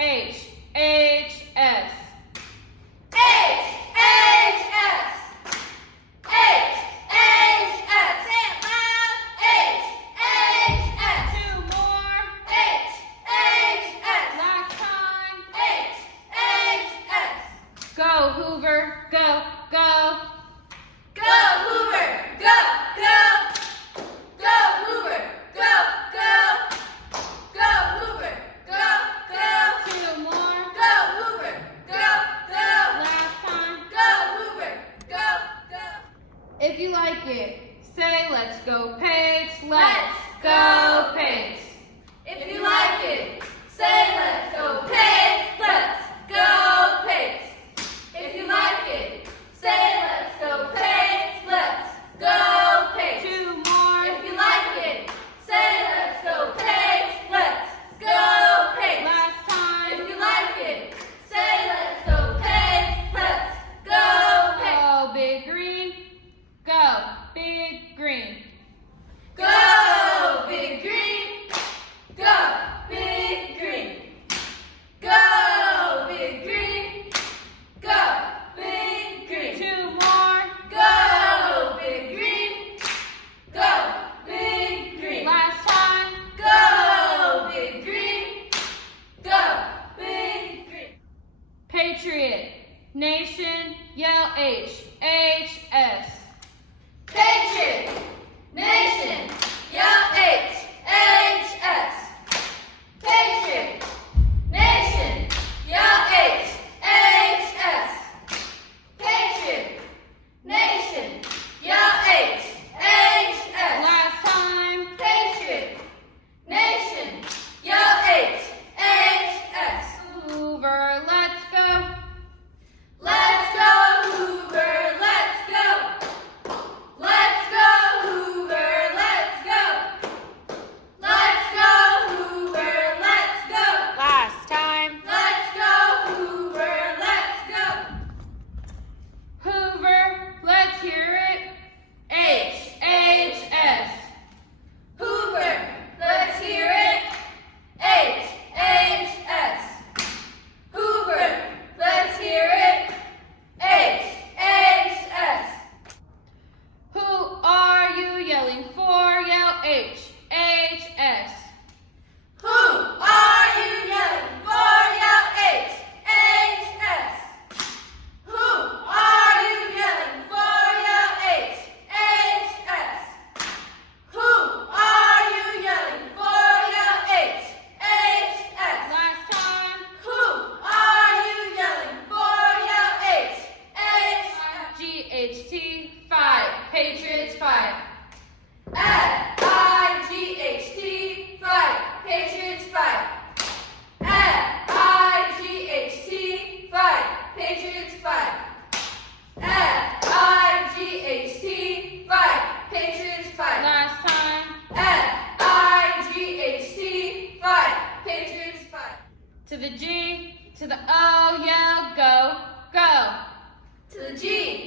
H, H, S. H, H, S. H, H, S. Say it loud. H, H, S. Two more. H, H, S. Last time. H, H, S. Go, Hoover. Go, go. Go, Hoover. Go, go. Go, Hoover. Go, go. Go, Hoover. Go, go. Two more. Go, Hoover. Go, go. Last time. Go, Hoover. Go, go. If you like it, say let's go Pates. Let's go Pates. If you like it, say let's go Pates. Let's go Pates. If you like it, say let's go Pates. Let's go Pates. Two more. If you like it, say let's go Pates. Let's go Pates. Last time. If you like it, say let's go Pates. Let's go Pates. Go, Big Green. Go, Big Green. Go, Big Green. Go, Big Green. Go, Big Green. Go, Big Green. Two more. Go, Big Green. Go, Big Green. Last time. Go, Big Green. Go, Big Green. Patriot. Nation. Yell H, H, S. Patriot. Nation. Yell H, H, S. Patriot. Nation. Yell H, H, S. Patriot. Nation. Yell H, H, S. Last time. Patriot. Nation. Yell H, H, S. Hoover, let's go. Let's go, Hoover, let's go. Let's go, Hoover, let's go. Let's go, Hoover, let's go. Last time. Let's go, Hoover, let's go. Hoover, let's hear it. H, H, S. Hoover, let's hear it. H, H, S. Hoover, let's hear it. H, H, S. Who are you yelling for? Yell H, H, S. Who are you yelling for? Yell H, H, S. Who are you yelling for? Yell H, H, S. Who are you yelling for? Yell H, H, S. Last time. Who are you yelling for? Yell H, H, S. GHT, fight. Patriots, fight. F-I-G-H-T, fight. Patriots, fight. F-I-G-H-T, fight. Patriots, fight. F-I-G-H-T, fight. Patriots, fight. Last time. F-I-G-H-T, fight. Patriots, fight. To the G, to the O, yell go, go. To the G,